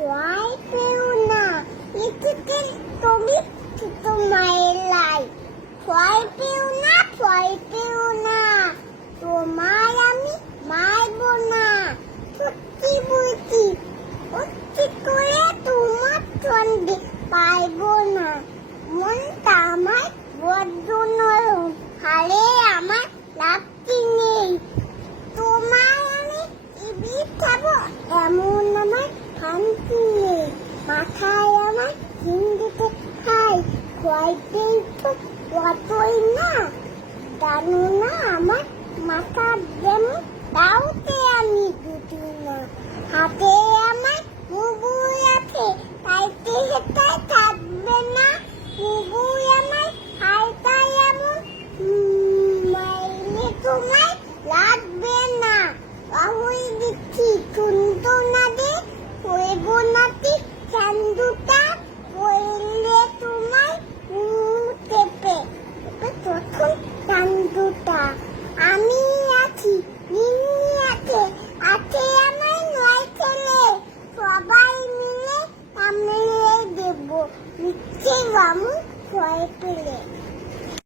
ভয় পেও না, এটিতে তুমি তোমার লাই। ভয় পেও না, ভয় পেও না, তোমায় আমি মারব না। সত্যি বলছি, সত্যি করে তোমার সঙ্গে পাইব না। মনটা আমার বড্ড নরম, হারে আমার লাভটি নেই। তোমায় আমি ইবির খাবো এমন আমার শান্তি নেই। মাথায় আমার হিন্দুতে খাই, খোয়াইতেই তো কতই না। জানো না আমার মাথা যেমন, তাওতে আমি দুটি না। হাতে আমার মুগুর আছে, তাইতে হেঁটায় থাকবে না। মুগুর আমার হালকায় এমন, মাইলে তোমায় লাগবে না। আহুই দিচ্ছি শুনতো না দে, হইব নাতি চান্দুটা, হইলে তোমায় চেপে প্রথম চান্দুটা। আমি আছি, নিন্নি আছে, আছে আমার 9 ছেলে। সবাই মিলে কামড়ে দেব, নিচ্ছে বামু ভয় পেলে।